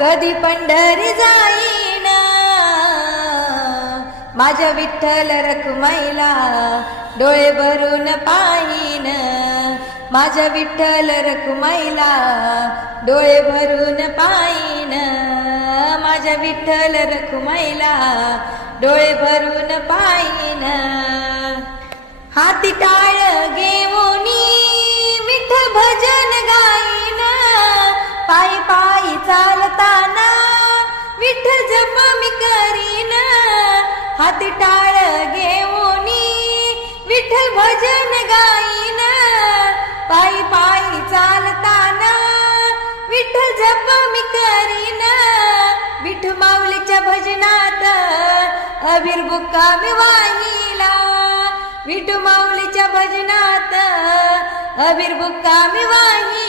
कधी पंढरी जाईन. माझ्या विठ्ठल रखुमाईला डोळे भरून पाहिन. माझ्या विठ्ठल रखुमाईला डोळे भरून पाहिन. माझ्या विठ्ठल रखुमाईला डोळे भरून पाहिन. हाती टाळ घे विठ्ठल जप मी करीन. हात टाळ घेऊनी विठ्ठल भजन गाईन. पायी पायी चालताना. विठ्ठल जप मी करीन. विठू माऊलीच्या भजनात अबीर बुक्का मी वाहिला. विठू माऊलीच्या भजनात अबीर बुक्का मी वाहिला.